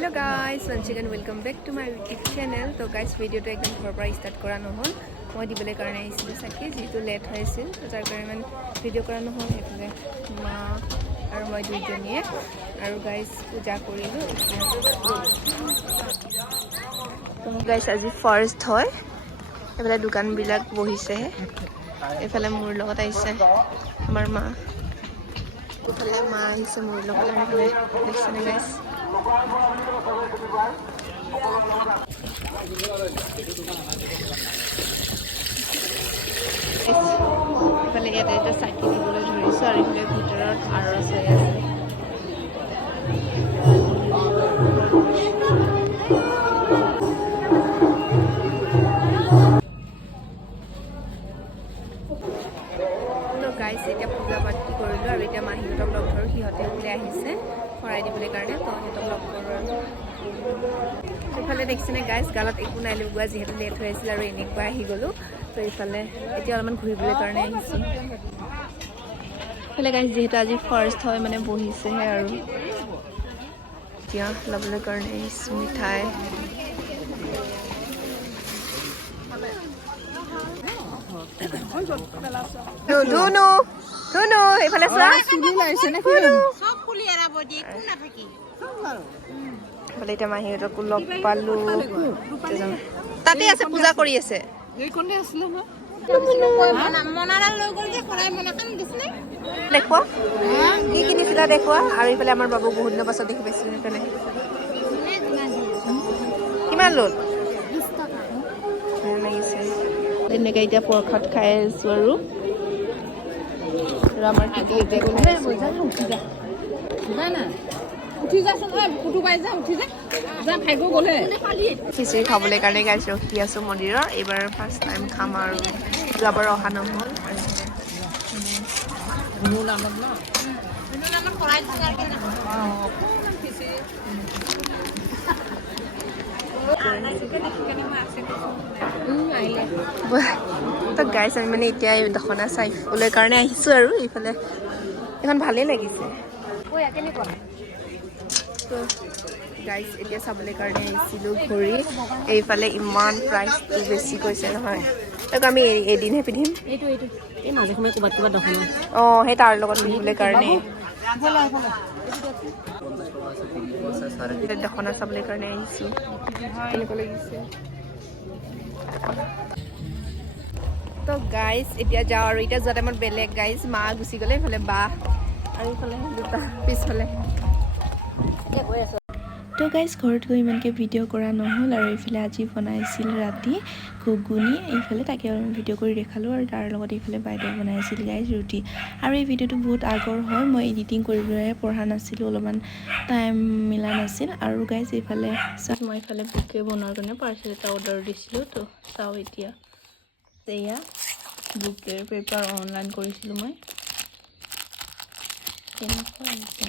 Hello guys, once again welcome back to my YouTube channel. So guys, video to ekdom ghor pora start kora nohol. Moi dibole karone aisilu saki jeto late hoisil. To jar karone man video kora nohol efale ma aru moi dui joniye aru guys puja korilu. So guys aji first hoy. Efale dukan bilak bohise he. Efale mur logot aise amar ma. Efale ma aise mur logot efale dekhsene guys. Ifale ইয়াতে এটা চাকি দিবলৈ ধৰিছো আৰু ইফালে ভিতৰত আৰচ হৈ আছে তো গাইস এটা পূজা পাতি কৰিলো আৰু এটা মাহিহঁতক লগ ধৰো সিহঁতে ওলাই আহিছে খৰাই দিবলৈ কাৰণে তো সিহঁতক লগ কৰো ইফালে দেখিছেনে গাইস গালত একো নাই লগোৱা যিহেতু লেট হৈ আছিল আৰু এনেকুৱা আহি গলো তো ইফালে এতিয়া অলপমান ঘূৰিবলৈ কাৰণে আহিছো ইফালে গাইস যেহেতু আজি ফাৰ্ষ্ট হয় মানে বহিছেহে আৰু এতিয়া ল'বলৈ কাৰণে আহিছো মিঠাই ধুনু এইফালে চোৱা চুলি লাইছে নে কি সব ফুলি এৰাব দি একো নাথাকি বলে এটা মাহিহঁতক লগ পালো তাতে আছে পূজা কৰি আছে এই কোনে আছিল না মনাৰা লৈ গল যে খৰাই মনাখন দিছনে দেখো কি কিনিছিলা দেখো আৰু ইফালে আমাৰ বাবু বহুত দিনৰ পাছত দেখি পাইছিলো সেইকাৰণে কিমান লল 20 টকা লাগিছে এনেকৈ এতিয়া প্ৰসাদ খাই আছো আৰু আমাৰ টিকেট দেখো না উঠি যাচোন হয় কুটু পাই যা উঠি যা ভাইগো গলে খিচিৰি খাবলৈ কাৰণে গাইছ ৰখি আছো মন্দিৰৰ এইবাৰ ফাৰ্ষ্ট টাইম খাম আৰু যোৱাবাৰ অহা নহ'ল মোৰ নামত ন মোৰ নামত কৰাই থাকাৰ কাৰণে তো গাইছ আমি মানে এতিয়া দখনা চাই ওলাই কাৰণে আহিছো আৰু এইফালে এখন ভালেই লাগিছে গাইজ এতিয়া চাবলৈ কাৰণে আহিছিলোঁ ঘূৰি এইফালে ইমান প্ৰাইচটো বেছি কৈছে নহয় তাক আমি এদিনহে পিন্ধিম এই মাজে সময়ে ক'ৰবাত ক'ৰবাত দখনা অঁ সেই তাৰ লগত পিন্ধিবলৈ কাৰণে দখনা চাবলৈ কাৰণে আহিছোঁ কেনেকুৱা লাগিছে তো গাইজ এতিয়া যাওঁ আৰু এতিয়া যোৱা টাইমত বেলেগ গাইজ মা গুচি গ'লে এইফালে বা আৰু এইফালে দুটা পিছফালে তো গাইজ ঘৰত গৈ ইমানকৈ ভিডিঅ' কৰা নহ'ল আৰু এইফালে আজি বনাইছিল ৰাতি ঘুগুনি এইফালে তাকে ভিডিঅ' কৰি দেখালোঁ আৰু তাৰ লগত এইফালে বাইদেউ বনাইছিল গাইজ ৰুটি আৰু এই ভিডিঅ'টো বহুত আগৰ হয় মই এডিটিং কৰিবলৈ পঢ়া নাছিলোঁ অলপমান টাইম মিলা নাছিল আৰু গাইজ এইফালে মই এইফালে বুকে বনোৱাৰ কাৰণে পাৰ্চেল এটা অৰ্ডাৰ দিছিলোঁ তো চাওঁ এতিয়া এয়া বুকেৰ পেপাৰ অনলাইন কৰিছিলোঁ মই কেনেকুৱা আহিছে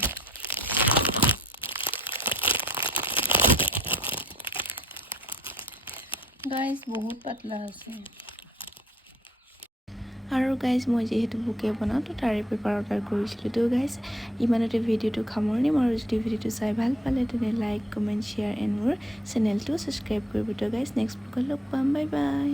গাইজ বহুত পাতলা আছে আৰু গাইজ মই যিহেতু বুকে বনাওঁ তো তাৰে পেপাৰ অৰ্ডাৰ কৰিছিলোঁ তো গাইজ ইমানতে ভিডিঅ'টো সামৰণি আৰু যদি ভিডিঅ'টো চাই ভাল পালে তেনে লাইক কমেণ্ট শ্বেয়াৰ এণ্ড মোৰ চেনেলটো ছাবস্ক্ৰাইব কৰিব তো গাইজ নেক্সট ব্লগত লগ পাম বাই বাই